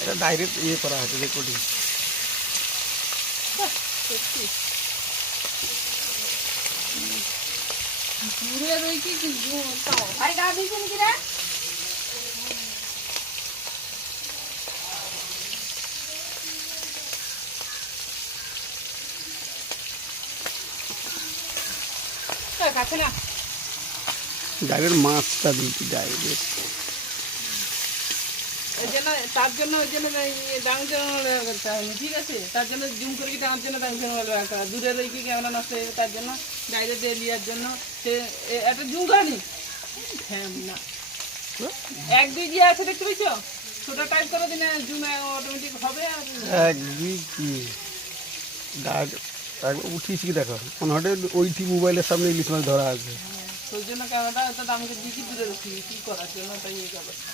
এটা ডাইরেক্ট ইয়ে করা হয়েছে রেকর্ডিং। সত্যি দূরে রয়েছি কিন্তু ভাই গা দিয়েছে নাকি রে? কাছে না ডাইরেক্ট মাছটা দিয়েছি ডাইরেক্ট। ওই জন্য তার জন্য ওই জন্য ডাঙ করতে হয়নি, ঠিক আছে? তার জন্য জুম করে টানার জন্য ডাঙ রাখা, দূরে রয়ে কি ক্যামেরা নষ্ট হয়ে তার জন্য ডাইরেক্ট লিয়ার জন্য সে একটা জুম করেনি না 1-2 দিয়ে আছে দেখতে পেয়েছ? ছোট টাইপ করে দিনে জুম অটোমেটিক হবে। আর উঠিস কি দেখো মনে হয় ওইটি মোবাইলের সামনে ইলিশ মাছ ধরা আছে। ওই জন্য ক্যামেরাটা আমাকে দিকে দূরে রাখি কি করার জন্য তাই এই ব্যাপারটা।